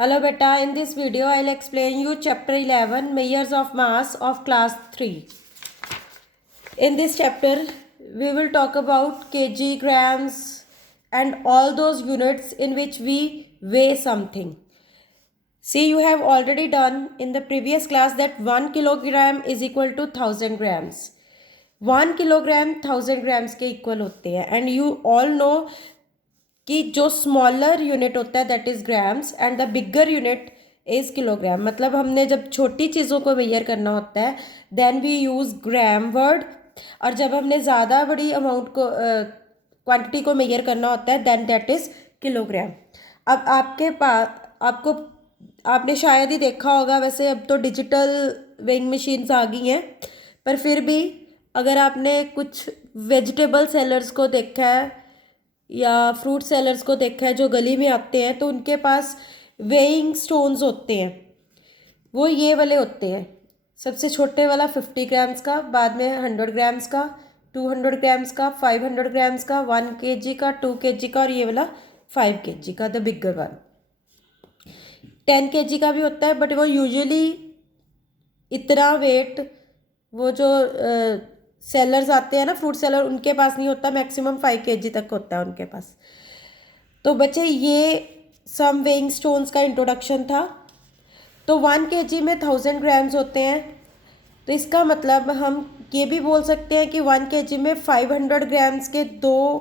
Hello beta, in this video I'll explain you chapter 11 measures of mass of class 3. In this chapter we will talk about kg, grams and all those units in which we weigh something. See, you have already done in the previous class that 1 kilogram is equal to 1000 grams. 1 kilogram 1000 grams के equal होते हैं and you all know कि जो smaller unit होता है that is grams and the bigger unit is kilogram. मतलब हमने जब छोटी चीज़ों को मेजर करना होता है then we use gram word, और जब हमने ज़्यादा बड़ी अमाउंट को क्वांटिटी को मेजर करना होता है देन दैट इज़ किलोग्राम. अब आपके पास आपने शायद ही देखा होगा, वैसे अब तो डिजिटल वेइंग मशीन्स आ गई हैं, पर फिर भी अगर आपने कुछ वेजिटेबल सेलर्स को देखा है या फ्रूट सेलर्स को देखा है जो गली में आते हैं, तो उनके पास वेइंग स्टोन्स होते हैं. वो ये वाले होते हैं, सबसे छोटे वाला 50 ग्राम्स का, बाद में 100 ग्राम्स का, 200 ग्राम्स का, 500 ग्राम्स का, 1 kg का, 2 kg का, और ये वाला 5 kg का, द बिगर वन. 10 kg का भी होता है, बट वो यूजुअली इतना वेट वो जो सेलर्स आते हैं ना, फ्रूट सेलर, उनके पास नहीं होता. मैक्सिमम 5 kg तक होता है उनके पास. तो बच्चे ये सम वेइंग स्टोन्स का इंट्रोडक्शन था. तो 1 kg में 1000 ग्राम्स होते हैं, तो इसका मतलब हम ये भी बोल सकते हैं कि 1 kg में 500 ग्राम्स के 2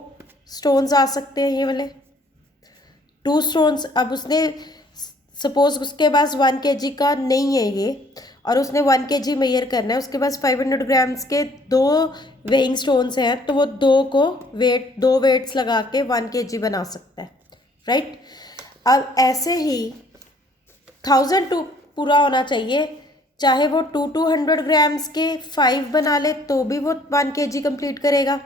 स्टोन्स आ सकते हैं, ये वाले 2 स्टोन्स. अब उसने सपोज उसके पास 1 kg का नहीं है ये, और उसने 1 kg मेजर करना है, उसके पास 500 ग्राम्स के 2 वेइंग स्टोन्स हैं, तो वो दो वेट्स लगा के 1 kg बना सकता है, राइट. अब ऐसे ही 1000 पूरा होना चाहिए, चाहे वो 200 ग्राम्स के 5 बना ले तो भी वो 1 kg कंप्लीट करेगा.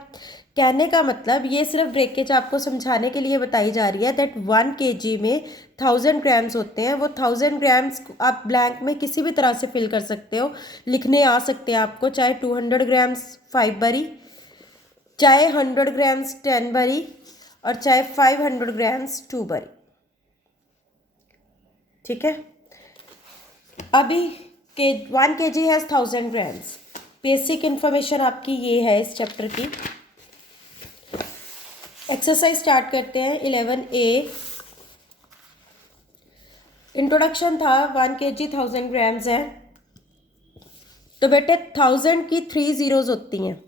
कहने का मतलब ये सिर्फ ब्रेकेज आपको समझाने के लिए बताई जा रही है दैट 1 kg में 1000 ग्राम्स होते हैं. वो 1000 ग्राम्स आप ब्लैंक में किसी भी तरह से फिल कर सकते हो, लिखने आ सकते हैं आपको, चाहे 200 ग्राम्स 5 बारी, चाहे 100 ग्राम्स 10 बारी, और चाहे 500 ग्राम्स 2 बारी. ठीक है. अभी 1 kg has 1000 grams. Basic information आपकी ये है इस चैप्टर की. एक्सरसाइज स्टार्ट करते हैं. 11A इंट्रोडक्शन था. 1 kg 1000 ग्राम्स है, तो बेटे 1000 की 3 zeros होती हैं.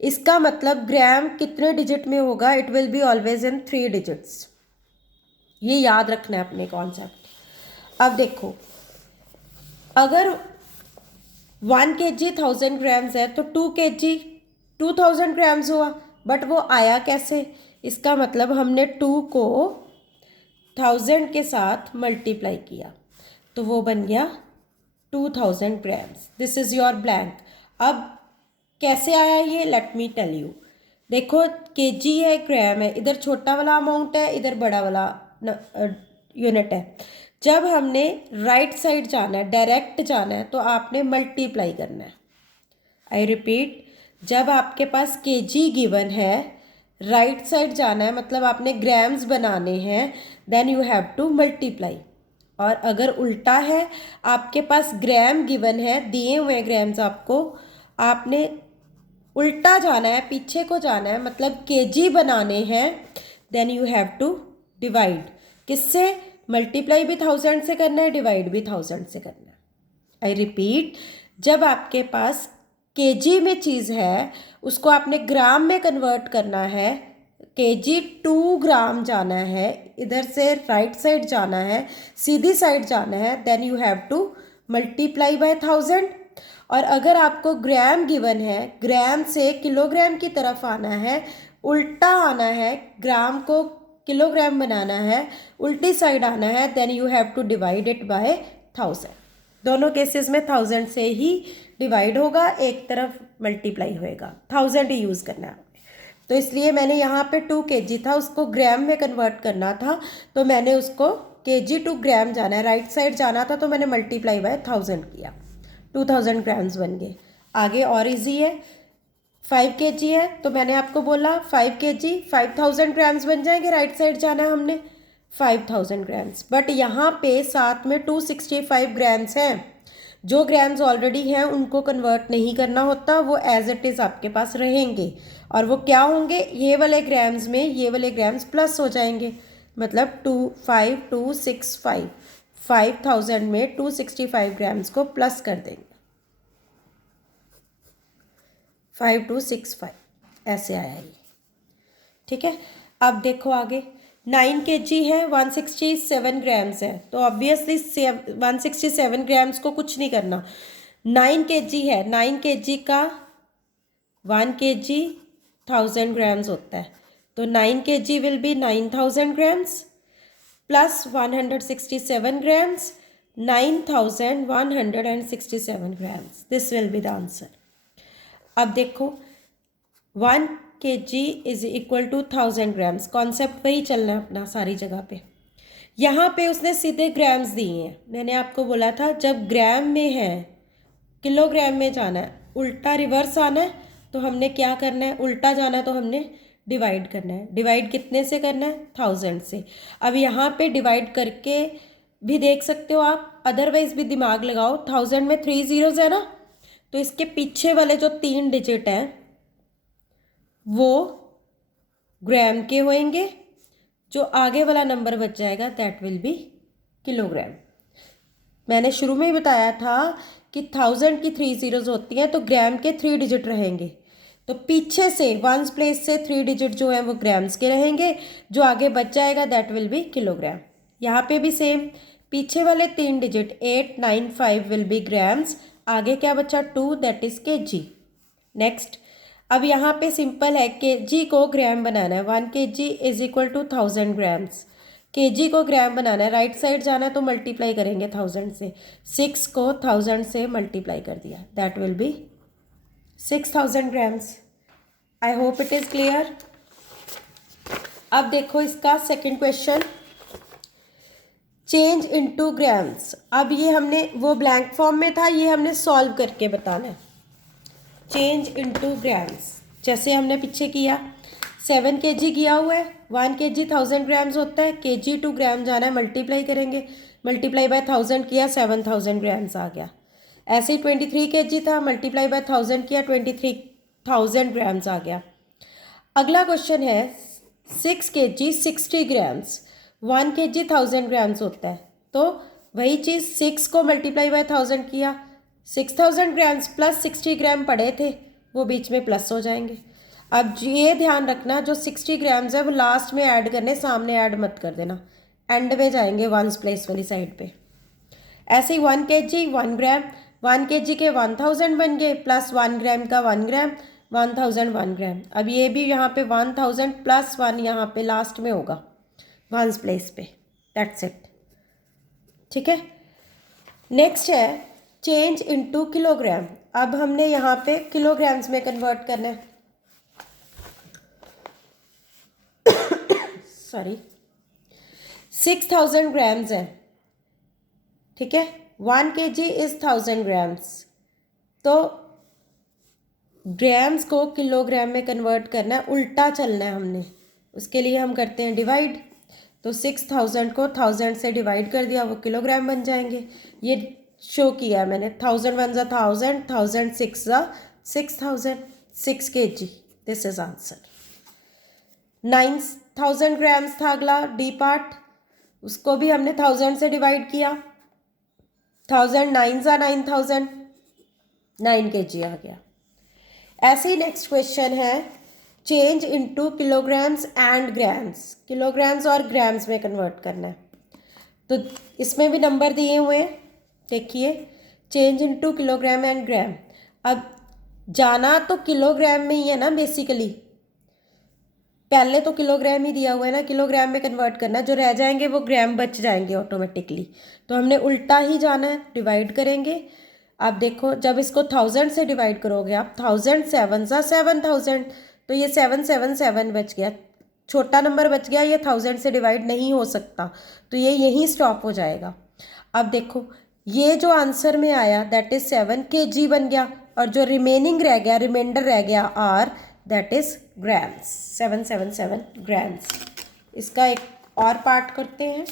इसका मतलब ग्राम कितने डिजिट में होगा, it will be always in 3 digits. ये याद रखना है अपने कॉन्सेप्ट. अब देखो, अगर 1 kg 1000 ग्राम्स है तो 2 kg 2000 ग्राम्स हुआ, बट वो आया कैसे? इसका मतलब हमने 2 को 1000 के साथ मल्टीप्लाई किया, तो वो बन गया 2000 grams. This is your blank. अब कैसे आया ये, लेट मी टेल यू. देखो, kg है, ग्राम है, इधर छोटा वाला अमाउंट है, इधर बड़ा वाला यूनिट है. जब हमने राइट साइड जाना है, डायरेक्ट जाना है, तो आपने मल्टीप्लाई करना है. आई रिपीट, जब आपके पास kg गिवन है, राइट साइड जाना है, मतलब आपने ग्राम्स बनाने हैं, then you have to multiply. और अगर उल्टा है, आपके पास ग्राम गिवन है, दिए हुए ग्राम्स आपको, आपने उल्टा जाना है, पीछे को जाना है, मतलब kg बनाने हैं, then you have to divide. किससे? मल्टीप्लाई भी 1000 से करना है, डिवाइड भी 1000 से करना है. आई रिपीट, जब आपके पास kg में चीज़ है, उसको आपने ग्राम में कन्वर्ट करना है, kg 2 ग्राम जाना है, इधर से राइट साइड जाना है, सीधी साइड जाना है, then you have to multiply by 1000. और अगर आपको ग्राम गिवन है, ग्राम से किलोग्राम की तरफ आना है, उल्टा आना है, ग्राम को किलोग्राम बनाना है, उल्टी साइड आना है, then you have to divide it by 1000. दोनों केसेस में 1000 से ही डिवाइड होगा, एक तरफ मल्टीप्लाई होएगा. 1000 ही यूज़ करना है. तो इसलिए मैंने यहाँ पे 2 kg था, उसको ग्राम में कन्वर्ट करना था, तो मैंने उसको kg टू ग्राम जाना है, राइट साइड जाना था, तो मैंने मल्टीप्लाई बाय 1000 किया, 2000 ग्राम्स बन गए. आगे और इजी है. 5 kg है, तो मैंने आपको बोला 5 kg 5000 ग्राम्स बन जाएंगे, राइट साइड जाना है हमने. 5000 ग्राम्स, बट यहाँ पे साथ में 265 ग्राम्स हैं। जो ग्राम्स ऑलरेडी हैं उनको कन्वर्ट नहीं करना होता, वो एज इट इज़ आपके पास रहेंगे। और वो क्या होंगे, ये वाले ग्राम्स में ये वाले ग्राम्स प्लस हो जाएंगे, मतलब 25265, 5000 में 265 ग्राम्स को प्लस कर देंगे, 5265 ऐसे आया ये। ठीक है, अब देखो आगे 9 kg है, 167 ग्राम्स है, तो ऑब्वियसली 167 ग्राम्स को कुछ नहीं करना। 9 kg है, 9 kg का 1 kg 1000 ग्राम्स होता है, तो 9 kg will be 9000 grams plus 167 grams, 9167 grams, this will be the answer. अब देखो 1 kg is equal to 1000 grams, concept वही चलना है अपना सारी जगह पे। यहाँ पे उसने सीधे ग्राम्स दिए हैं, मैंने आपको बोला था जब ग्राम में है किलोग्राम में जाना है, उल्टा रिवर्स आना है तो हमने क्या करना है, उल्टा जाना है तो हमने डिवाइड करना है। डिवाइड कितने से करना है, 1000 से। अब यहाँ पे डिवाइड करके भी देख सकते हो आप, अदरवाइज भी दिमाग लगाओ। 1000 में 3 zeros है ना, तो इसके पीछे वाले जो 3 डिजिट हैं वो ग्राम के होंगे, जो आगे वाला नंबर बच जाएगा दैट विल बी किलोग्राम। मैंने शुरू में ही बताया था कि 1000 की 3 zeros होती हैं तो ग्राम के 3 डिजिट रहेंगे, तो पीछे से वंस प्लेस से 3 डिजिट जो हैं वो ग्राम्स के रहेंगे, जो आगे बच जाएगा दैट विल बी किलोग्राम। यहाँ पे भी सेम, पीछे वाले 3 डिजिट 895 विल बी ग्राम्स, आगे क्या बचा 2 दैट इज kg। नेक्स्ट, अब यहाँ पे सिंपल है, kg को ग्राम बनाना है, 1 kg is equal to 1000 grams. kg को ग्राम बनाना है, राइट साइड जाना है तो मल्टीप्लाई करेंगे 1000 से, 6 को 1000 से मल्टीप्लाई कर दिया, that will be 6000 grams. I hope it is clear. अब देखो इसका second question, change into grams. अब ये हमने वो ब्लैंक फॉर्म में था, ये हमने सॉल्व करके बताना है। चेंज इनटू ग्राम्स जैसे हमने पीछे किया, 7 kg किया हुआ है, 1 kg 1000 ग्राम्स होता है, kg टू ग्राम जाना है, मल्टीप्लाई करेंगे, मल्टीप्लाई बाय 1000 किया 7000 ग्राम्स आ गया। ऐसे ही 23 kg था, मल्टीप्लाई बाय 1000 किया 23000 ग्राम्स आ गया। अगला क्वेश्चन है 6 kg 60 ग्राम्स, 1 kg 1000 ग्राम्स होता है, तो वही चीज़ 6 को मल्टीप्लाई बाय 1000 किया, 6000 ग्राम्स प्लस 60 ग्राम पड़े थे वो बीच में प्लस हो जाएंगे। अब ये ध्यान रखना, जो 60 ग्राम्स है वो लास्ट में ऐड करने, सामने ऐड मत कर देना, एंड में जाएंगे वंस प्लेस वाली साइड पे। ऐसे ही 1 kg 1 ग्राम, 1 kg के 1000 बन गए, प्लस 1 ग्राम का 1 ग्राम, 1000 1 ग्राम। अब ये भी यहाँ पे 1000 प्लस 1 यहाँ पे लास्ट में होगा वंस प्लेस पे, दैट्स इट। ठीक है, नेक्स्ट है चेंज इनटू किलोग्राम। अब हमने यहाँ पे किलोग्राम्स में कन्वर्ट करना है, सॉरी 6000 ग्राम्स है, ठीक है, 1 kg इज 1000 ग्राम्स, तो ग्राम्स को किलोग्राम में कन्वर्ट करना है, उल्टा चलना है हमने, उसके लिए हम करते हैं डिवाइड। तो 6000 को 1000 से डिवाइड कर दिया, वो किलोग्राम बन जाएंगे। ये शो किया है मैंने, 1000 1 ज़ा 1000, 1000 6 ज़ा 6000, 6 kg, this is answer. 9000 grams था अगला डी पार्ट, उसको भी हमने 1000 से डिवाइड किया, 1000 9 ज़ा 9000, 9 kg आ गया। ऐसे ही नेक्स्ट क्वेश्चन है change into kilograms and grams, kilograms और ग्राम्स में कन्वर्ट करना है, तो इसमें भी नंबर दिए हुए हैं, देखिए चेंज इनटू किलोग्राम एंड ग्राम। अब जाना तो किलोग्राम में ही है ना बेसिकली, पहले तो किलोग्राम ही दिया हुआ है ना, किलोग्राम में कन्वर्ट करना है, जो रह जाएंगे वो ग्राम बच जाएंगे ऑटोमेटिकली, तो हमने उल्टा ही जाना है, डिवाइड करेंगे। अब देखो जब इसको 1000 से डिवाइड करोगे आप, 1000 7 ज़ा 7000, तो ये 777 बच गया, छोटा नंबर बच गया, ये 1000 से डिवाइड नहीं हो सकता, तो ये यहीं स्टॉप हो जाएगा। अब देखो ये जो आंसर में आया दैट इज 7 kg बन गया, और जो रिमेनिंग रह गया, रिमाइंडर रह गया R, that is grams, 777 grams. इसका एक और पार्ट करते हैं।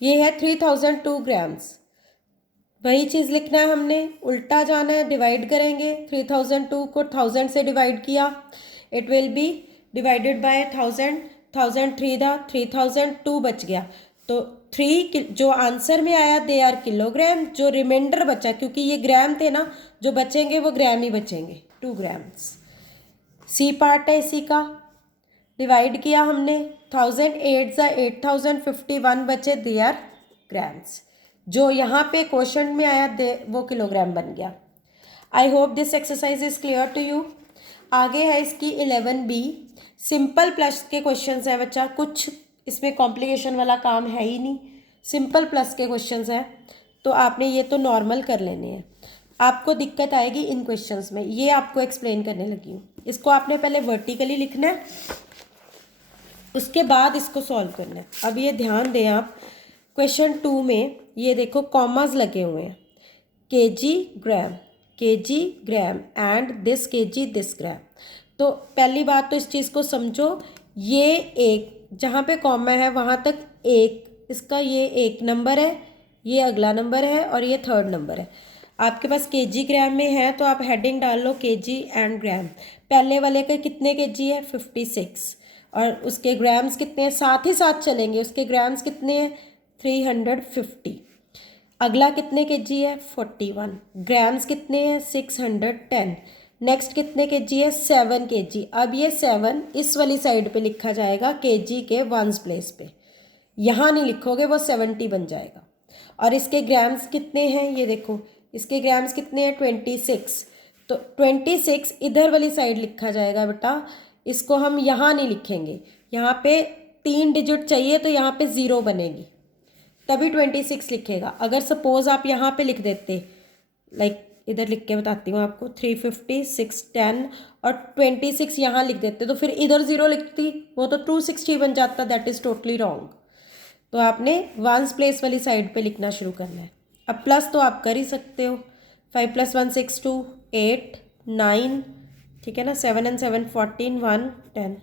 ये है 3002 ग्राम्स। वही चीज़ लिखना है हमने, उल्टा जाना है, डिवाइड करेंगे। 3002 को 1000 से डिवाइड किया, it will be divided by 1000, 1003 था, 3002 बच गया। तो 3 जो आंसर में आया दे आर किलोग्राम। जो रिमाइंडर बचा, क्योंकि ये ग्राम थे ना, जो बचेंगे वो ग्राम ही बचेंगे, 2 ग्राम्स। सी पार्ट है इसी का, डिवाइड किया हमने, 1000 8 ज़ा 8051 बचे, दे आर ग्राम्स। जो यहाँ पे क्वेश्चन में आया दे वो किलोग्राम बन गया। I hope this exercise is clear to you. आगे है इसकी 11B, सिंपल प्लस के क्वेश्चंस है बच्चा, कुछ इसमें कॉम्प्लिकेशन वाला काम है ही नहीं, सिंपल प्लस के क्वेश्चंस हैं। तो आपने ये तो नॉर्मल कर लेने हैं। आपको दिक्कत आएगी इन क्वेश्चंस में, ये आपको एक्सप्लेन करने लगी हूँ। इसको आपने पहले वर्टिकली लिखना है, उसके बाद इसको सॉल्व करना है। अब ये ध्यान दें आप, क्वेश्चन 2 में ये देखो कॉमास लगे हुए हैं, KG gram and this KG this gram. तो पहली बात तो इस चीज़ को समझो, ये एक जहाँ पे कॉमा है वहाँ तक एक, इसका ये एक नंबर है, ये अगला नंबर है और ये थर्ड नंबर है। आपके पास केजी ग्राम में है तो आप हेडिंग डाल लो केजी एंड ग्राम। पहले वाले का कितने केजी है 56, और उसके ग्राम्स कितने हैं, साथ ही साथ चलेंगे, उसके ग्राम्स कितने हैं 350। अगला कितने केजी है 41, ग्राम्स कितने हैं 610। नेक्स्ट कितने केजी है 7 केजी। अब ये 7 इस वाली साइड पे लिखा जाएगा केजी के वंस प्लेस पे, यहाँ नहीं लिखोगे, वो 70 बन जाएगा। और इसके ग्राम्स कितने हैं ये देखो, इसके ग्राम्स कितने हैं 26। तो 26 इधर वाली साइड लिखा जाएगा बेटा, इसको हम यहाँ नहीं लिखेंगे, यहाँ पे 3 डिजिट चाहिए तो यहाँ पे 0 बनेगी, तभी 26 लिखेगा। अगर सपोज आप यहाँ पे लिख देते, लाइक इधर लिख के बताती हूँ आपको, 350 610 और 26 यहाँ लिख देते तो फिर इधर 0 लिखती, वो तो 260 बन जाता। That is totally wrong. तो आपने वंस प्लेस वाली साइड पे लिखना शुरू करना है। अब प्लस तो आप कर ही सकते हो, 5 + 1 6 2 8 9, ठीक है ना, 7 and 7 14 1 10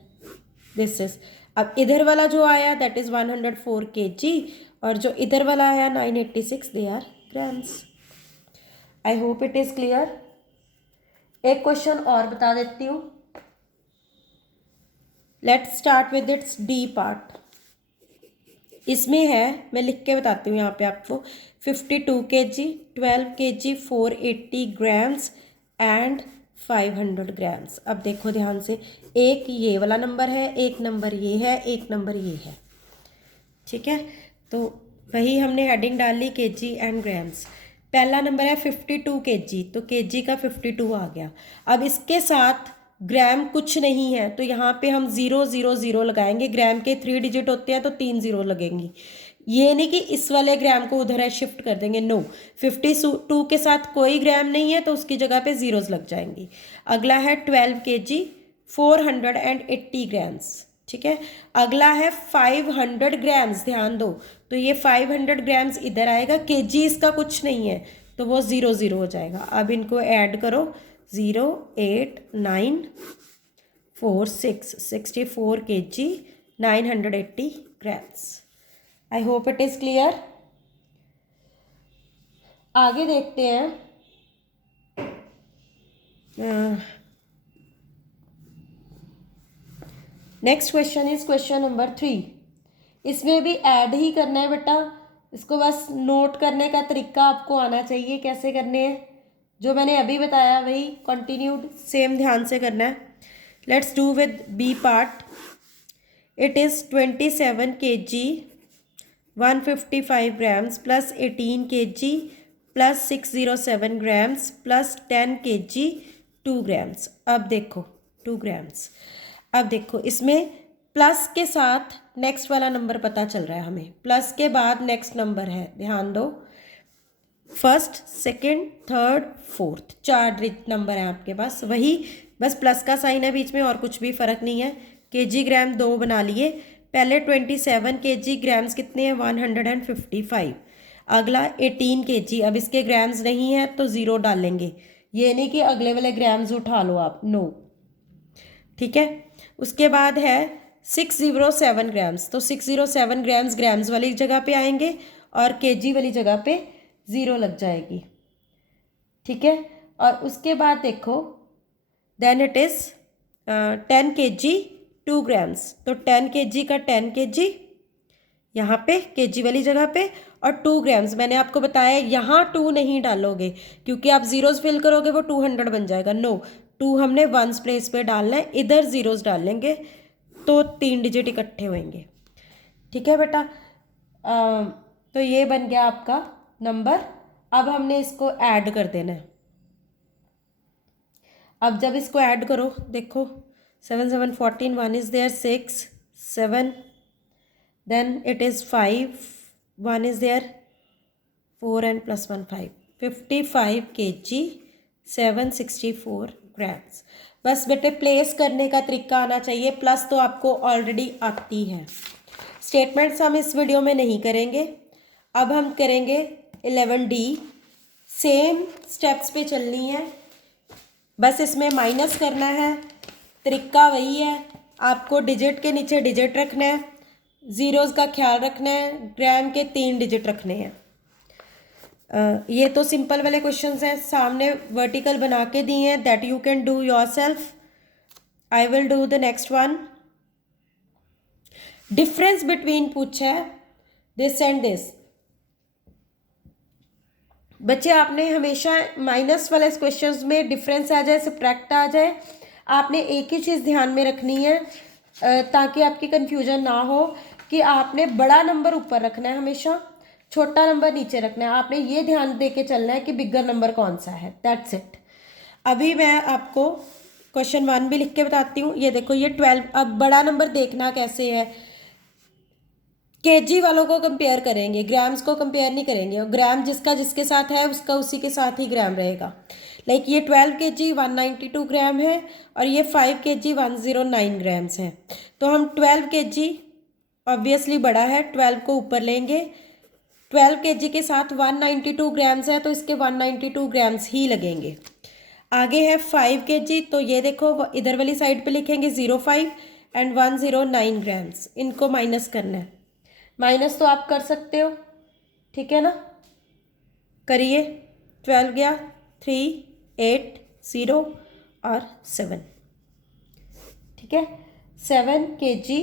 दिस इज। अब इधर वाला जो आया दैट इज़ 104 kg, और जो इधर वाला आया 986, they are grams. I hope it is clear. एक क्वेश्चन और बता देती हूँ, let's start with its D part. इसमें है, मैं लिख के बताती हूँ यहाँ पे आपको, 52 kg 12 kg 480 grams and 500 grams. अब देखो ध्यान से, एक ये वाला नंबर है, एक नंबर ये है, एक नंबर ये है, ठीक है। तो वही हमने हेडिंग डाल ली केजी एंड ग्राम्स। पहला नंबर है 52 kg, तो केजी का 52 आ गया। अब इसके साथ ग्राम कुछ नहीं है तो यहाँ पे हम 0 0 0 लगाएंगे। ग्राम के 3 डिजिट होते हैं तो 3 0 लगेंगी। ये नहीं कि इस वाले ग्राम को उधर है शिफ्ट कर देंगे, नो। 52 के साथ कोई ग्राम नहीं है तो उसकी जगह पे जीरोस लग जाएंगी। अगला है 12 kg 480 ग्राम्स, ठीक है। अगला है 500 ग्राम्स, ध्यान दो, तो ये 500 ग्राम्स इधर आएगा, केजी इसका कुछ नहीं है तो वो 0 0 हो जाएगा। अब इनको ऐड करो, 0 8 9 4 6 64 kg 980 grams. I hope it is clear. आगे देखते हैं, next question is question number 3। इसमें भी ऐड ही करना है बेटा, इसको बस नोट करने का तरीका आपको आना चाहिए, कैसे करने हैं। जो मैंने अभी बताया वही कंटिन्यूड सेम ध्यान से करना है। Let's do with B part. It is 27 kg 155 grams plus 18 kg plus 607 grams plus 10 kg 2 grams. अब देखो 2 ग्राम्स, अब देखो इसमें प्लस के साथ नेक्स्ट वाला नंबर पता चल रहा है हमें, प्लस के बाद नेक्स्ट नंबर है, ध्यान दो, first second third fourth, 4 number हैं आपके पास, वही बस प्लस का साइन है बीच में और कुछ भी फ़र्क नहीं है। केजी ग्राम 2 बना लिए। पहले 27 kg ग्राम्स कितने हैं 155। अगला 18 kg, अब इसके ग्राम्स नहीं है तो 0 डालेंगे, ये नहीं कि अगले वाले ग्राम्स उठा लो आप, नो, ठीक है। उसके बाद है 607 ग्राम्स, तो 607 ग्राम्स ग्राम्स वाली जगह पे आएंगे और केजी वाली जगह पे 0 लग जाएगी, ठीक है। और उसके बाद देखो then it is 10 kg 2 grams, तो 10 kg का 10 kg यहाँ पे केजी वाली जगह पे, और 2 ग्राम्स मैंने आपको बताया यहाँ 2 नहीं डालोगे क्योंकि आप ज़ीरोज़ फिल करोगे वो 200 बन जाएगा। नो, 2 हमने वंस प्लेस पे डालना है, इधर ज़ीरोज़ डालेंगे तो 3 डिजिट इकट्ठे होंगे, ठीक है बेटा। तो ये बन गया आपका नंबर। अब हमने इसको ऐड कर देना है। अब जब इसको ऐड करो देखो 7 7 14, 1 is there 6 7, then it is 5, 1 is there 4 and plus 1 5, 55 kg 764 grams। बस बेटे प्लेस करने का तरीका आना चाहिए, प्लस तो आपको ऑलरेडी आती है। स्टेटमेंट्स हम इस वीडियो में नहीं करेंगे। अब हम करेंगे 11D, सेम स्टेप्स पे चलनी है, बस इसमें माइनस करना है, तरीका वही है। आपको डिजिट के नीचे डिजिट रखना है, ज़ीरोज़ का ख्याल रखना है, ग्राम के 3 डिजिट रखने हैं। ये तो सिंपल वाले क्वेश्चंस हैं, सामने वर्टिकल बना के दिए हैं, that you can do your self. I will do the next one. Difference between पूछा है दिस एंड दिस। बच्चे आपने हमेशा माइनस वाले क्वेश्चंस में डिफरेंस आ जाए, सब्ट्रैक्ट आ जाए, आपने एक ही चीज़ ध्यान में रखनी है ताकि आपकी कन्फ्यूजन ना हो कि आपने बड़ा नंबर ऊपर रखना है, हमेशा छोटा नंबर नीचे रखना है। आपने ये ध्यान दे के चलना है कि बिगर नंबर कौन सा है, दैट्स इट। अभी मैं आपको क्वेश्चन 1 भी लिख के बताती हूँ। ये देखो ये 12। अब बड़ा नंबर देखना कैसे है, केजी वालों को कंपेयर करेंगे, ग्राम्स को कंपेयर नहीं करेंगे। और ग्राम जिसका जिसके साथ है उसका उसी के साथ ही ग्राम रहेगा। लाइक ये 12 kg 192 ग्राम है और ये 5 kg 109 ग्राम्स है। तो हम 12 kg ऑब्वियसली बड़ा है, 12 को ऊपर लेंगे। 12 kg के साथ 192 ग्राम्स है तो इसके 192 ग्राम्स ही लगेंगे। आगे है 5 kg, तो ये देखो इधर वाली साइड पे लिखेंगे 05 एंड 109 ग्राम्स, इनको माइनस करना है। माइनस तो आप कर सकते हो, ठीक है ना, करिए। 12 गया 3 8 0 और 7, ठीक है। 7 kg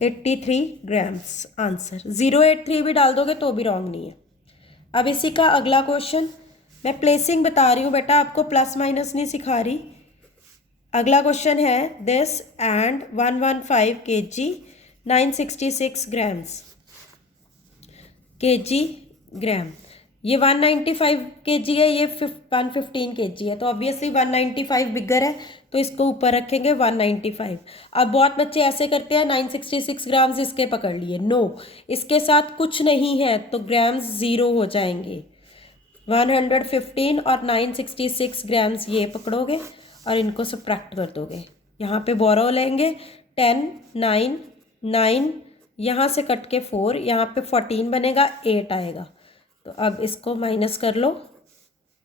83 ग्राम्स आंसर। 083 भी डाल दोगे तो भी रॉन्ग नहीं है। अब इसी का अगला क्वेश्चन, मैं प्लेसिंग बता रही हूँ बेटा, आपको प्लस माइनस नहीं सिखा रही। अगला क्वेश्चन है this and 115 kg 966 grams, kg ग्राम। ये 195 kg है, ये 115 kg है, तो ऑब्वियसली 195 बिगर है तो इसको ऊपर रखेंगे 195। अब बहुत बच्चे ऐसे करते हैं 966 ग्राम्स इसके पकड़ लिए, नो, इसके साथ कुछ नहीं है तो ग्राम्स 0 हो जाएंगे। 115 और 966 ग्राम्स ये पकड़ोगे और इनको सब्ट्रैक्ट कर दोगे। यहाँ पे बोरो लेंगे 10 9 9, यहाँ से कट के 4, यहाँ पे 14 बनेगा, 8 आएगा। तो अब इसको माइनस कर लो,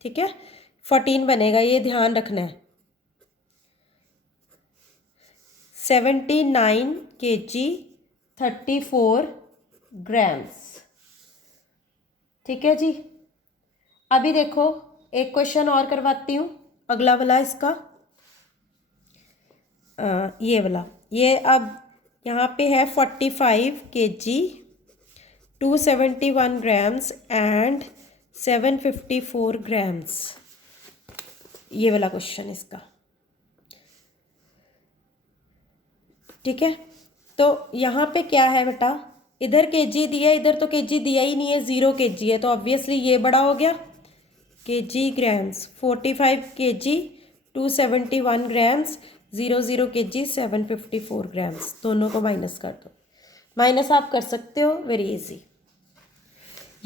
ठीक है, 14 बनेगा, ये ध्यान रखना है। 79 kg 34 ग्राम्स, ठीक है जी। अभी देखो एक क्वेश्चन और करवाती हूँ, अगला वाला इसका ये वाला। ये अब यहाँ पे है 45 kg 271 ग्राम्स एंड 754 ग्राम्स, ये वाला क्वेश्चन इसका, ठीक है। तो यहाँ पे क्या है बेटा, इधर kg दिया, इधर तो kg दिया ही नहीं है, 0 kg है, तो ऑब्वियसली ये बड़ा हो गया kg grams. 45 kg 271 grams 00 kg 754 grams, दोनों को माइनस कर दो। माइनस आप कर सकते हो, वेरी इजी।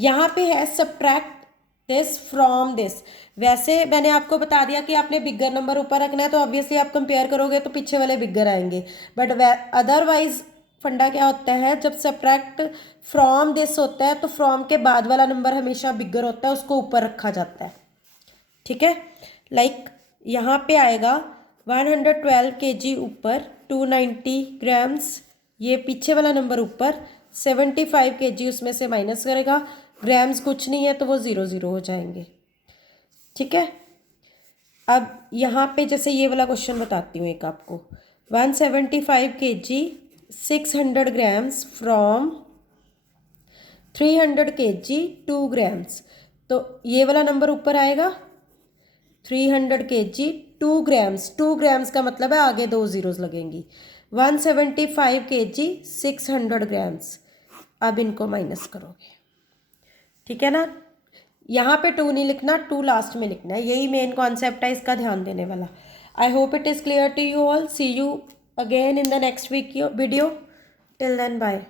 यहाँ पे है सब्ट्रैक्ट दिस फ्रॉम दिस। वैसे मैंने आपको बता दिया कि आपने बिगर नंबर ऊपर रखना है, तो ऑब्वियसली आप कंपेयर करोगे तो पीछे वाले बिगर आएंगे, बट अदरवाइज फंडा क्या होता है, जब सब्ट्रैक्ट फ्रॉम दिस होता है तो फ्रॉम के बाद वाला नंबर हमेशा बिगर होता है, उसको ऊपर रखा जाता है, ठीक है। लाइक यहाँ पे आएगा 112 kg ऊपर, 290 ग्राम्स, ये पीछे वाला नंबर ऊपर, 75 kg उसमें से माइनस करेगा, ग्राम्स कुछ नहीं है तो वो 0 0 हो जाएंगे। ठीक है, अब यहाँ पे जैसे ये वाला क्वेश्चन बताती हूँ एक आपको, 175 kg 600 grams from 300 kg 2 grams, तो ये वाला नंबर ऊपर आएगा 300 kg 2 ग्राम्स, 2 ग्राम्स का मतलब है आगे 2 जीरोस लगेंगी, 175 kg 600 ग्राम्स, अब इनको माइनस करोगे। ठीक है ना, यहाँ पे 2 नहीं लिखना, 2 लास्ट में लिखना है, यही मेन कॉन्सेप्ट है, इसका ध्यान देने वाला। I hope it is clear to you all. See you again in the next week video. Till then bye.